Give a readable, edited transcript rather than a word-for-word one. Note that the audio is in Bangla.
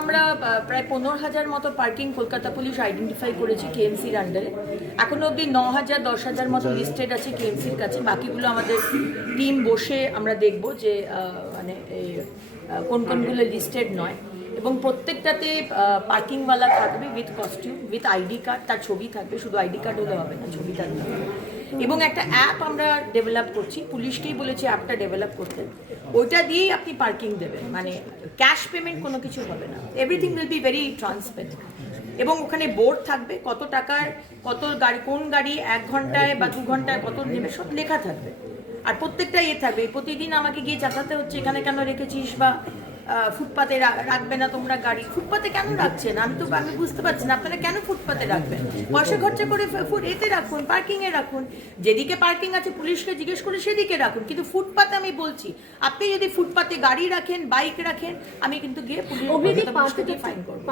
আমরা প্রায় 15,000 মতো পার্কিং কলকাতা পুলিশ আইডেন্টিফাই করেছি কেএমসির আন্ডারে। এখনো অবধি 9,000 10,000 মতো লিস্টেড আছে কেএমসির কাছে। বাকিগুলো আমাদের টিম বসে আমরা দেখব যে মানে কোন কোনগুলো লিস্টেড নয়, এবং প্রত্যেকটাতে পার্কিংওয়ালা থাকবে with costume, with ID card, তার ছবি থাকবে, শুধু আইডি কার্ড হলে হবে না, ছবি থাকবে। এবং একটা অ্যাপ আমরা ডেভেলপ করছি, পুলিশকেই বলেছি অ্যাপটা ডেভেলপ করতে, ওইটা দিয়েই আপনি পার্কিং দেবেন, মানে ক্যাশ পেমেন্ট কোনো কিছু হবে না, everything will be very transparent. এবং ওখানে বোর্ড থাকবে কত টাকার কত গাড়ি, কোন গাড়ি 1 ঘন্টায় বা 2 ঘন্টায় কত নেবে সব লেখা থাকবে। আর প্রত্যেকটা থাকবে, প্রতিদিন আমাকে গিয়ে চাচাতে হচ্ছে এখানে কেন রেখেছিস, বা ফুটপাতে রাখবে না তোমরা গাড়ি, ফুটপাতে কেন রাখছেন আমি বুঝতে পারছি না, আপনারা কেন ফুটপাতে রাখবেন, পয়সা খরচা করে এতে রাখুন, পার্কিংয়ে রাখুন, যেদিকে পার্কিং আছে পুলিশকে জিজ্ঞেস করে সেদিকে রাখুন, কিন্তু ফুটপাতে আমি বলছি আপনি যদি ফুটপাতে গাড়ি রাখেন, বাইক রাখেন, আমি কিন্তু গিয়ে পুলিশকে ফাইন করবো।